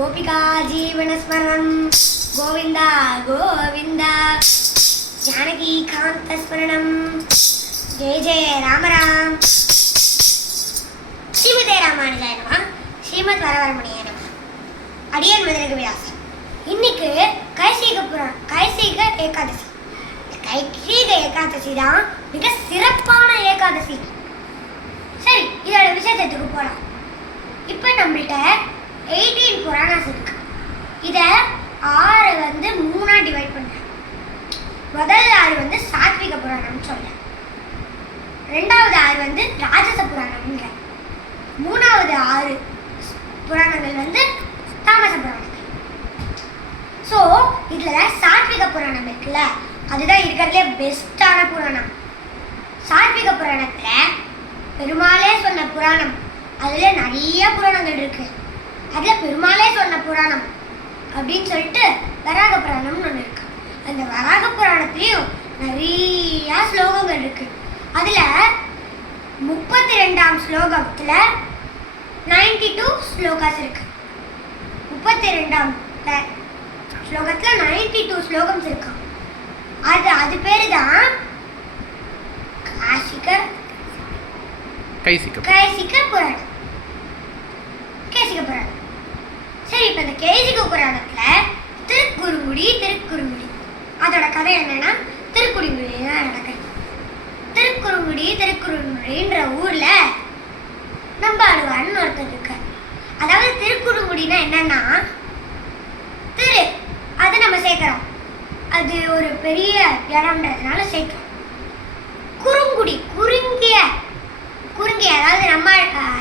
गोपिका जीवनस्मरणं गोविन्दा गोविन्दा जानकीकान्तस्मरणं जय जय राम राम श्रीमते रामानुजाय नमः श्रीमद् वरवरमुनिये नमः अडियन मदनग विलासम இன்னைக்கு கைசிக ஏகாதசி கைசிக ஏகாதசி தான் மிக சிறப்பான ஏகாதசி. சரி, இதோட விஷயத்துக்கு போகலாம். இப்போ நம்மள்கிட்ட 18 புராணாஸ் இருக்கு. இதை 6 3 டிவைட் பண்ணுறேன். முதல் 6 சாத்விக புராணம்னு சொல்கிறேன். ரெண்டாவது 6 ராஜச புராணம்ன்ற. மூணாவது 6 புராணங்கள் தாமச புராணங்கள். ஸோ இதில் சாத்விக புராணம் இருக்குல்ல, அதுதான் இருக்கிறதுலே பெஸ்ட்டான புராணம். சாத்விக புராணத்தில் பெருமாளே சொன்ன புராணம். அதில் நிறைய புராணங்கள் இருக்கு. அதில் பெருமாளே சொன்ன புராணம் அப்படின்னு சொல்லிட்டு வராக புராணம்னு ஒன்று இருக்கு. அந்த வராக புராணத்துலேயும் நிறைய ஸ்லோகங்கள் இருக்கு. அதில் 32ஆம் ஸ்லோகத்தில் 92 ஸ்லோகாஸ் இருக்கு. 32ஆம் ஸ்லோகத்தில் 92 ஸ்லோகம்ஸ் இருக்கு. அது பேரு தான் கைசிக புராணம். சரி, இப்போ இந்த கைசிக புராணத்துல திருக்குறுங்குடி அதோட கதை என்னன்னா, திருக்குறுங்குடி தான் நடக்குது. திருக்குறுங்குடின்ற ஊர்ல நம்பாடுவான்னு ஒருத்தர் இருக்கு. அதாவது திருக்குறுங்குடினா என்னன்னா, திரு அது நம்ம சேர்க்கிறோம், அது ஒரு பெரிய இடம்ன்றதுனால சேர்க்கிறோம். குறுங்குடி குறுங்கிய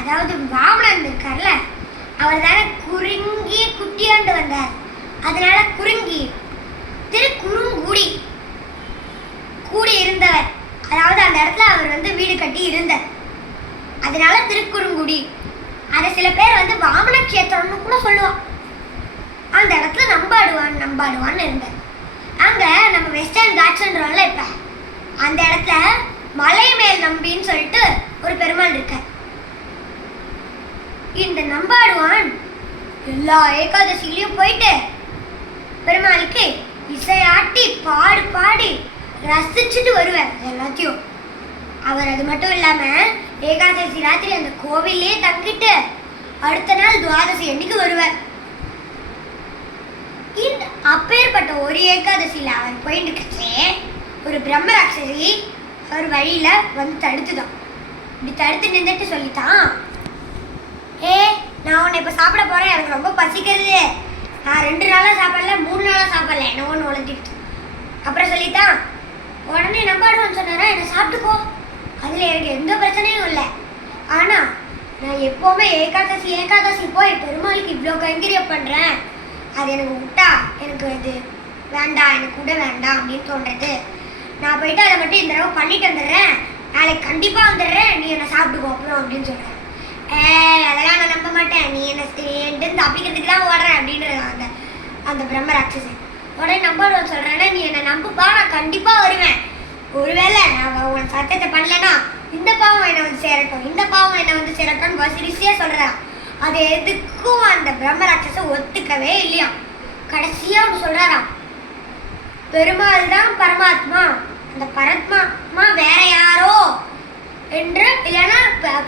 அதாவது வாமனன் இருக்கார்ல, அவர் தானே குறுங்கிய குட்டியாண்டு வந்தார். அதனால குறுங்கி. திருக்குறுங்குடி கூடி இருந்தவர், அதாவது அந்த இடத்துல அவர் வீடு கட்டி இருந்தார். அதனால திருக்குறுங்குடி. அதை சில பேர் வாமன கஷேத்திரம்னு கூட சொல்லுவான். அந்த இடத்துல நம்பாடுவான்னு இருந்தார். அங்க நம்ம வெஸ்டர்ன் காட்ஸ்ன்றோம்ல, இப்ப அந்த இடத்துல மலை மேல் நம்பின்னு சொல்லிட்டு ஒரு பெருமாள் இருக்க. இந்த நம்பாடுவான் எல்லா ஏகாதசிலையும் போயிட்டு பெருமாளுக்கு இசையாட்டி பாடி ரசிச்சுட்டு வருவார் எல்லாத்தையும். அவர் அது மட்டும் இல்லாம ஏகாதசி ராத்திரி அந்த கோவிலே தங்கிட்டு அடுத்த நாள் துவாதசி அன்னைக்கு வருவார். இந்த அப்பேற்பட்ட ஒரு ஏகாதசியில அவர் போயிட்டு இருக்கே, ஒரு பிரம்ம ராட்சசி அவர் வழியில தடுத்துதான். இப்படி தடுத்து நின்றுட்டு சொல்லித்தான், நான் உன்னை இப்ப சாப்பிட போறேன், எனக்கு ரொம்ப பசிக்கிறது, நான் 2 நாளா சாப்பிடல, 3 நாளா சாப்பிடல, என்ன ஒன்று உழைஞ்சிக்கிட்டு. அப்புறம் சொல்லித்தான், உடனே நம்பாடுவான்னு சொன்னாரா, என்னை சாப்பிட்டுக்கோ, அதுல எனக்கு எந்த பிரச்சனையும் இல்லை. ஆனா நான் எப்பவுமே ஏகாதசி போய் பெருமாளுக்கு இவ்வளோ கைங்கரியம் பண்றேன், அது எனக்கு விட்டா எனக்கு இது வேண்டாம், எனக்கு விட வேண்டாம் அப்படின்னு தோன்றது. நான் போயிட்டு அதை மட்டும் இந்த தடவை பண்ணிட்டு வந்துடுறேன், நாளைக்கு கண்டிப்பா வந்துடுறேன், நீ என்னை சாப்பிட்டுக்கோ அப்புறம் அப்படின்னு சொல்றேன். அதெல்லாம் நான் நம்ப மாட்டேன், நீ என்ன தப்பிக்கிறதுக்கு தான் ஓடுறேன் அப்படின்னு அந்த பிரம்ம ராட்சசன். உடனே நம்பாடுவான் சொல்றேன்னா, நீ என்னை நம்புப்பா, நான் கண்டிப்பா வருவேன். ஒருவேளை நான் உன் சத்தியத்தை பண்ணலன்னா இந்த பாவம் என்னை சேரட்டும், இந்த பாவம் என்னை சேரட்டும்னு வசிரிசியா சொல்றான். அது எதுக்கும் அந்த பிரம்ம ராட்சசன் ஒத்துக்கவே இல்லையா. கடைசியா ஒன்று சொல்றாராம், பெருமாள் தான் பரமாத்மா, அந்த பரமாத்மா வேற யாரோ என்று, இல்லைன்னா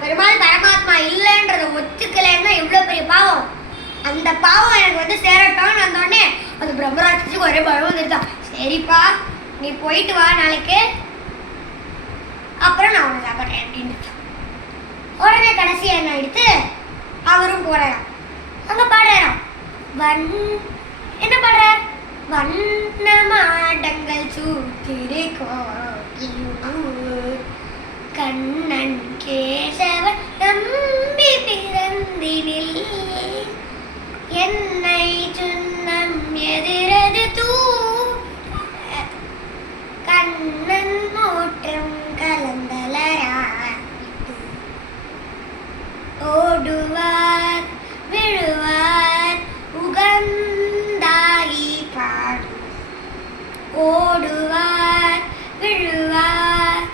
பெருமாள் பரமாத்மா இல்லைன்றத ஒத்துக்கலைன்னா எவ்வளவு பெரிய பாவம், அந்த பாவம் எனக்கு சேரட்டும்னு வந்தோடனே அந்த பிரம்ம ராட்சசுக்கு ஒரே பழம் வந்துருதான். சரிப்பா, நீ போயிட்டு வா நாளைக்கு, அப்புறம் நான் உன்னை சாப்பிட்றேன் அப்படின்னு. உடனே கடைசியா என்ன எடுத்து அவரும் போறாராம். அங்க பாடுறாராம், என்ன பாடுறார், வண்ண மாடங்கள் சூத்திரு கோகியூர் கண்ணன் கேசவன் நம்பி பிறந்தினில் என்னை சுண்ணம் எதிரது தூ கண்ணன் மூட்டம் கலந்தலரா ஓடுவார் விழுவார் உகந்தாகி பாடு, ஓடுவார் விழுவார்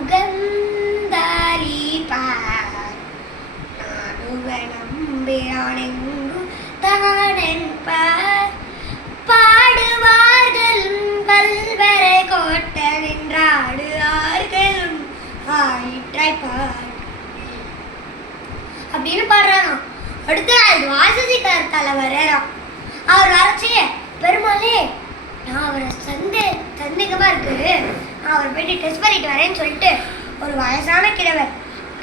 உகந்தாரி பார், நாடுவ நம்பிரான அப்படின்னு பாடுறாங்க. அடுத்து அது வாசசிக்கார் தலை வர்றாராம். அவர் வரைச்சி, பெருமாளே நான் அவரை சந்தேகமா இருக்கு, நான் அவர் போயிட்டு டெஸ்ட் பண்ணிட்டு வரேன்னு சொல்லிட்டு ஒரு வயசான கிழவர்,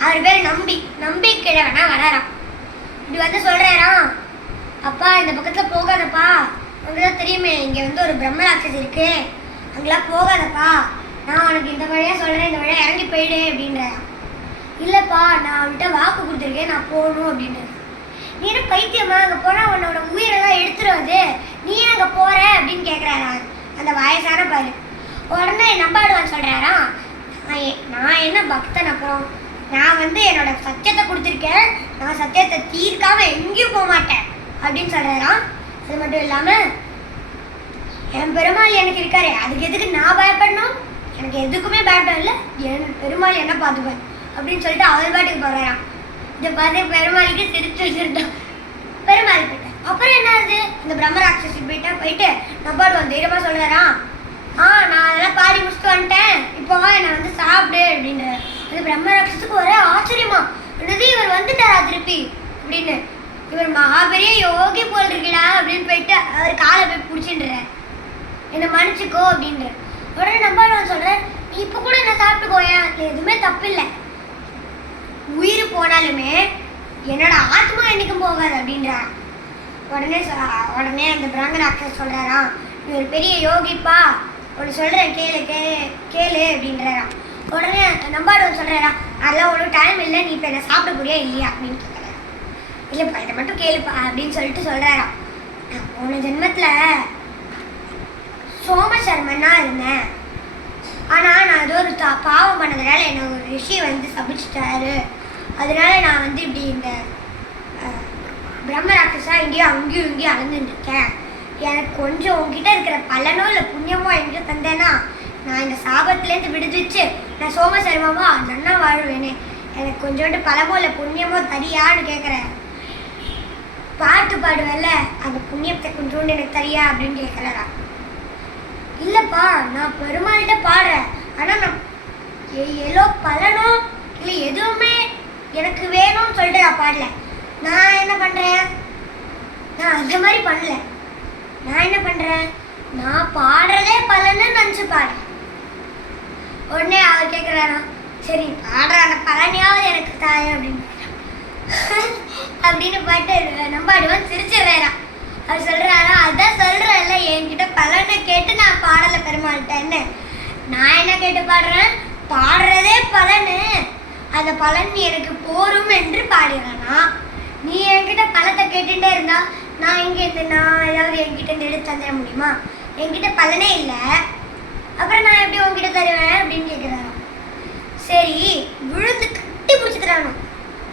அவர் பேர் நம்பி கிழவனா வராராம். இப்படி வந்து சொல்றாராம், அப்பா இந்த பக்கத்துல போகாதப்பா, உங்களுக்குதான் தெரியுமே இங்க வந்து ஒரு பிரம்மராட்சஸ் இருக்கு, அங்கெல்லாம் போகாதப்பா, நான் உனக்கு இந்த வழியா சொல்றேன், இந்த வழியா இறங்கி போயிடு அப்படின்றாராம். இல்லப்பா நான் அவன்கிட்ட வாக்கு கொடுத்துருக்கேன், நான் போகணும் அப்படின்றது. நீ என்ன பைத்தியமா, அங்கே போனால் உன்னோட உயிரெல்லாம் எடுத்துருவது, நீ ஏன் அங்கே போற அப்படின்னு கேட்குறாரா அந்த வயசான பாரு. உடனே நம்பாடுவான் சொல்கிறாராம், நான் என்ன பக்தன், அப்புறம் நான் வந்து என்னோட சத்தியத்தை கொடுத்துருக்கேன், நான் சத்தியத்தை தீர்க்காம எங்கேயும் போக மாட்டேன் அப்படின்னு சொல்கிறாராம். அது மட்டும் இல்லாமல் என் பெருமாள் எனக்கு இருக்காரு, அதுக்கு எதுக்கு நான் பயப்படணும், எனக்கு எதுக்குமே பயப்படம் இல்லை, என் பெருமாள் என்ன பார்த்துப்பேன் அப்படின்னு சொல்லிட்டு அவர் பாட்டுக்கு போகிறாராம். இதை பார்த்து பெருமாளுக்கு சிரிச்சு வச்சுருந்தோம். பெருமாள் போயிட்டேன். அப்புறம் என்ன ஆகுது, இந்த பிரம்மராட்சசி போயிட்டு நம்பாடுவான் தைரியமாக சொல்கிறாராம், நான் அதெல்லாம் பாடி முடிச்சுட்டு வந்துட்டேன், இப்போ என்னை வந்து சாப்பிடு அப்படின்றார். அந்த பிரம்மராட்சத்துக்கு ஒரே ஆச்சரியமா, என்னது இவர் வந்துட்டாரா திருப்பி அப்படின்னு, இவர் மகாபெரிய யோகி போல் இருக்கடா அப்படின்னு போயிட்டு அவர் காலை போய் பிடிச்சின்றார், என்னை மன்னிச்சுக்கோ அப்படின்ற. உடனே நம்பாடுவான் சொல்கிறார், நீ இப்போ கூட என்ன சாப்பிட்டுக்கோயேன், அதில் எதுவுமே தப்பு இல்லை, உயிர் போனாலுமே என்னோட ஆத்மா என்னைக்கும் போகாது அப்படின்றான். உடனே அந்த பிரம்மராட்சஸ் சொல்றாராம், நீ ஒரு பெரிய யோகிப்பா, ஒன்று சொல்கிறேன் கேளு அப்படின்றாராம். உடனே நம்பாடுவன் சொல்கிறாராம், அதெல்லாம் ஒன்றும் டைம் இல்லை, நீ இப்போ என்ன சாப்பிட போறியா இல்லையா அப்படின்னு கேட்குறாரு. இல்லைப்பா இதை மட்டும் கேளுப்பா அப்படின்னு சொல்லிட்டு சொல்கிறாராம், நான் போன ஜென்மத்தில் சோமசர்மனா இருந்தேன், ஆனால் நான் ஏதோ ஒரு பாவம் பண்ணதுனால என்னை ஒரு ரிஷி வந்து சபிச்சிட்டாரு, அதனால நான் வந்து இப்படி இந்த பிரம்மராட்சஸா அங்கேயும் இங்கேயும் அலைஞ்சுட்டுருக்கேன், எனக்கு கொஞ்சம் உங்ககிட்ட இருக்கிற பலனோ இல்லை புண்ணியமோ என்கிட்ட தந்தேன்னா நான் இந்த சாபத்துலேருந்து விடுவிச்சு நான் சோமசர்மமா நன்னா வாழ்வேனே, எனக்கு கொஞ்சோண்டு பலமோ இல்லை புண்ணியமோ தரியான்னு கேட்குறேன், பாட்டு பாடுவேன்ல அந்த புண்ணியத்தை கொஞ்சோண்டு எனக்கு தரியா அப்படின்னு கேட்குறாரா. இல்லைப்பா நான் பெருமாள்கிட்ட பாடுறேன், ஆனால் நான் ஏதோ பலனோ இல்லை எதுவுமே எனக்கு வேணும்னு சொல்லிட்டு நான் பாடல, நான் என்ன பண்ணுறேன், நான் அந்த மாதிரி பண்ணல, நான் என்ன பண்ணுறேன், நான் பாடுறதே பலன்னு நினச்சி பாடுறேன். உடனே அவர் கேட்குறாரா, சரி பாடுற அந்த பலனையாவது எனக்கு தாய அப்படின்னு அப்படின்னு பாட்டு நம்பாடுவான் சிரிச்சிடுறாரா. அவர் சொல்கிறாரா, அதான் சொல்கிறேன்ல என்கிட்ட பலனை கேட்டு நான் பாடலை பெருமாள்கிட்டேன்னு, நான் என்ன கேட்டு பாடுறேன், பாடுறதே பலனு, அந்த பலன் எனக்கு போரும் என்று பாடுறானா, நீ என்கிட்ட பலத்தை கேட்டுட்டே இருந்தா நான் ஏதாவது என்கிட்ட எடுத்து தந்துட முடியுமா, என்கிட்ட பலனே இல்லை, அப்புறம் நான் எப்படி உங்ககிட்ட தருவேன் அப்படின்னு கேட்குறாராம். சரி விழுந்து கட்டி பிடிச்சிக்கிறானோ,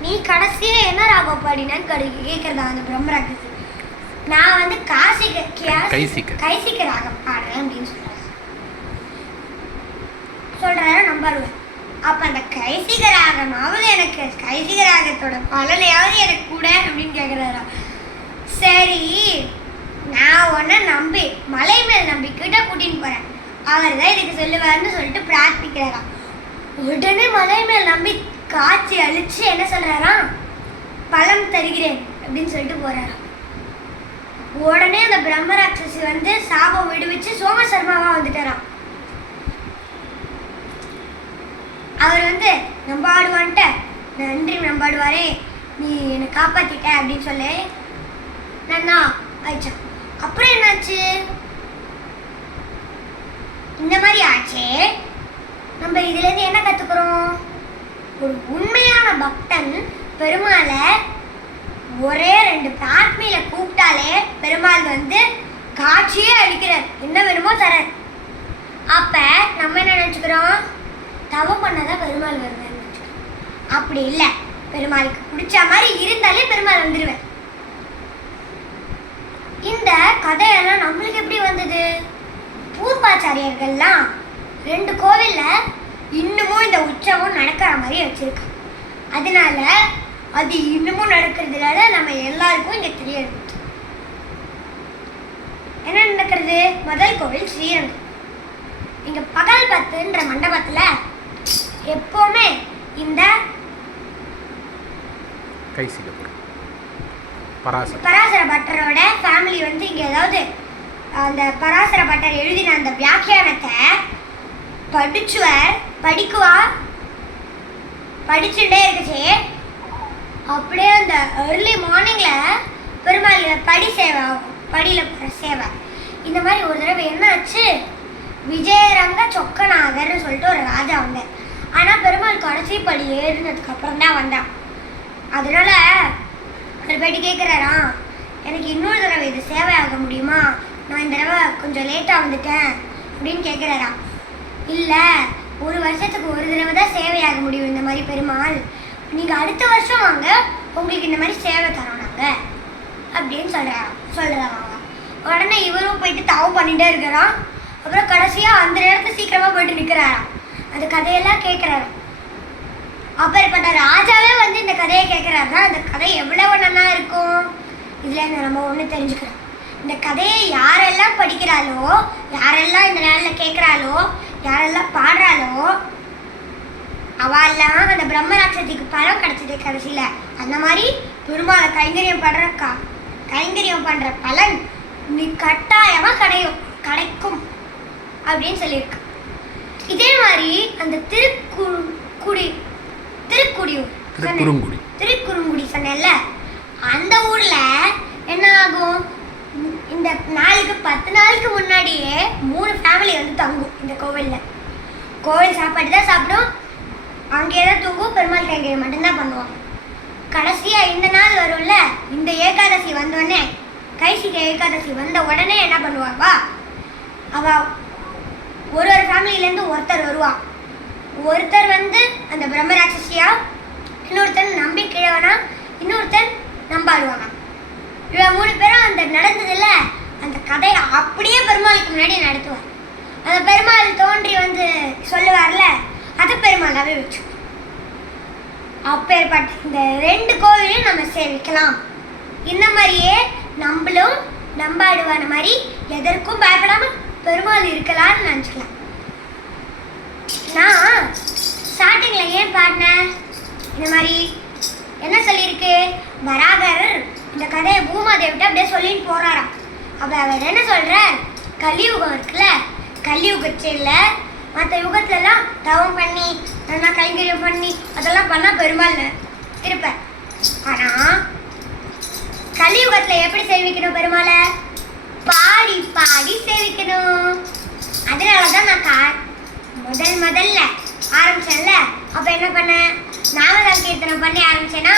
நீ கடைசியா என்ன ராகம் பாடினான்னு கேட்கறதா அந்த பிரம்மராட்சசி. நான் வந்து கைசிக்க ராகம் பாடுறேன் அப்படின்னு சொல்றாரு நம்பாடுவேன். அப்ப அந்த கைசிக ராகமாவது எனக்கு, கைசிக ராகத்தோட பலனையாவது எனக்கு கூட அப்படின்னு கேட்குறாரா. சரி நான் உன்னை நம்பி மலை மேல் நம்பிக்கிட்ட கூட்டின்னு போறேன், அவர் தான் இதுக்கு சொல்லுவாருன்னு சொல்லிட்டு பிரார்த்திக்கிறாராம். உடனே மலை மேல் நம்பி காய்ச்சி அழிச்சு என்ன சொல்றாராம், பழம் தருகிறேன் அப்படின்னு சொல்லிட்டு போறாராம். உடனே அந்த பிரம்மராட்சசி வந்து சாபம் விடுவிச்சு சோமசர்மாவா வந்துட்டாராம். அவர் வந்து நம்பாடுவான்ட்ட, நன்றி நம்பாடுவாரே நீ என்னை காப்பாத்திட்ட அப்படின்னு சொல்லி நன்னா ஆயிடுச்சான். அப்புறம் என்னாச்சு, இந்த மாதிரி ஆச்சே, நம்ம இதுல இருந்து என்ன கத்துக்கிறோம், ஒரு உண்மையான பக்தன் பெருமாளை ஒரே 2 பிரார்த்தனையில கூப்பிட்டாலே பெருமாள் வந்து காட்சியே அளிக்கிறார், என்ன வேணுமோ தர. அப்ப நம்ம என்ன நினைச்சுக்கிறோம், தவம் பண்ணாதான் பெருமாள் வருவார். அப்படி இல்லை, பெருமாளுக்கு பிடிச்ச மாதிரி இருந்தாலே பெருமாள் வந்துடுவேன். இந்த கதையெல்லாம் நம்மளுக்கு எப்படி வந்தது, பூர்வாச்சாரியர்கள்லாம் 2 கோவில்ல இன்னமும் இந்த உற்சவம் நடக்கிற மாதிரி வச்சிருக்காங்க. அதனால அது இன்னமும் நடக்கிறதுனால நம்ம எல்லாருக்கும் இங்க தெரியாது. என்ன நடக்கிறது, முதல் கோவில் ஸ்ரீரங்கம். இங்க பகல் 10ன்ற மண்டபத்துல எப்பவுமே இந்த கைசிகபுரம் பராசர பராசர பட்டரோட ஃபேமிலி வந்து இங்கே ஏதாவது அந்த பராசர பட்டர் எழுதின அந்த வியாக்கியானத்தை படிச்சுட்டே இருக்குச்சு. அப்படியே அந்த ஏர்லி மார்னிங்கில் பெருமாள் படி சேவை ஆகும், படியில் போகிற சேவை. இந்த மாதிரி ஒரு தடவை என்ன ஆச்சு, விஜயரங்க சொக்கநாதர்னு சொல்லிட்டு ஒரு ராஜா வந்தார். ஆனால் பெருமாள் கடைசி படி ஏறினதுக்கு அப்புறம் தான் வந்தான். அதனால ஒரு பேட்டி கேட்குறாராம், எனக்கு இன்னொரு தடவை இது சேவை ஆக முடியுமா, நான் இந்த தடவை கொஞ்சம் லேட்டாக வந்துட்டேன் அப்படின்னு கேட்குறாராம். இல்லை, ஒரு வருஷத்துக்கு ஒரு தடவை தான் சேவையாக முடியும் இந்த மாதிரி பெருமாள், நீங்கள் அடுத்த வருஷம் வாங்க, உங்களுக்கு இந்த மாதிரி சேவை தரோம் நாங்கள் அப்படின்னு சொல்கிறாங்க. உடனே இவரும் போயிட்டு தவம் பண்ணிகிட்டே இருக்கிறான். அப்புறம் கடைசியாக அந்த நேரத்தில் சீக்கிரமாக போயிட்டு நிற்கிறாராம். அந்த கதையெல்லாம் கேட்குறாரு. அப்பேற்பட்ட ராஜாவே வந்து இந்த கதையை கேட்குறாருன்னா அந்த கதை எவ்வளவு நல்லா இருக்கும். இதில் நம்ம ஒன்று தெரிஞ்சுக்கிறோம், இந்த கதையை யாரெல்லாம் படிக்கிறாளோ, யாரெல்லாம் இந்த நாளில் கேட்குறாளோ, யாரெல்லாம் பாடுறாளோ அவெல்லாம் அந்த பிரம்மராட்சத்துக்கு பலம் கிடைச்சது கடைசியில். அந்த மாதிரி பெருமாளை கைங்கரியம் பண்ணுற பலன் நீ கட்டாயமாக கிடைக்கும் அப்படின்னு சொல்லியிருக்கு. இதே மாதிரி அந்த திருக்குறுங்குடி சொன்னேன்ல, அந்த ஊர்ல என்ன ஆகும், இந்த நாளுக்கு 10 நாளுக்கு முன்னாடியே 3 ஃபேமிலி வந்து தங்கும் இந்த கோவில் சாப்பாடு தான் சாப்பிடும், அங்கேயே தான் தூங்கும், பெருமாள் கைங்கரியம் மட்டும்தான் பண்ணுவான். கடைசியா இந்த நாள் வரும்ல, இந்த ஏகாதசி வந்தோடனே, கைசிக ஏகாதசி வந்த உடனே என்ன பண்ணுவாப்பா, அவ ஒரு ஃபேமிலியிலேருந்து ஒருத்தர் வருவான். ஒருத்தர் வந்து அந்த பிரம்மராட்சியா, இன்னொருத்தன் நம்பிக்கையவனா, இன்னொருத்தன் நம்பாடுவாங்க. இவ 3 பேரும் அந்த நடந்ததில்ல அந்த கதையை அப்படியே பெருமாளுக்கு முன்னாடி நடத்துவார். அந்த பெருமாள் தோன்றி வந்து சொல்லுவார்ல, அதை பெருமாளாவே வச்சு அப்பேற்பட்ட இந்த 2 கோவிலையும் நம்ம சேவிக்கலாம். இந்த மாதிரியே நம்மளும் நம்பாடுவான மாதிரி எதற்கும் பயப்படாம பெருமாள் இருக்கலாம்னு நினச்சிக்கலாம். நான் ஸ்டார்டிங்ல ஏன் பாடினேன், இந்த மாதிரி என்ன சொல்லியிருக்கு, வராகர் இந்த கதையை பூமாதேவிட்ட அப்படியே சொல்லிட்டு போறாராம். அப்போ அவர் என்ன சொல்றார், கலியுகம் இருக்குல்ல, கலியுகத்தில் மற்ற யுகத்துலலாம் தவம் பண்ணி நல்லா கைங்கரியம் பண்ணி அதெல்லாம் பண்ணால் பெருமாள் இருப்பேன். ஆனால் கலியுகத்தில் எப்படி சேவிக்கணும் பெருமாளை, பாடி பாடி சேவிக்கணும். அதனால தான் நான் முதல்ல ஆரம்பிச்சேன்ல, அப்போ என்ன பண்ணேன், நாமதான் கீர்த்தனம் பண்ணி ஆரம்பிச்சேன்னா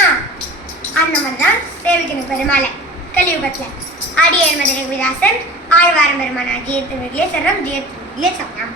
அந்த மாதிரி தான் சேவிக்கணும் பெருமாளை கலியுகத்தில். அடியேர் மதுரை விதாசன் ஆழ்வாரம் பெருமானா ஜெயத்து விக்லேஸ்வரம் ஜெயத்து விக்லேஸ்வரம்.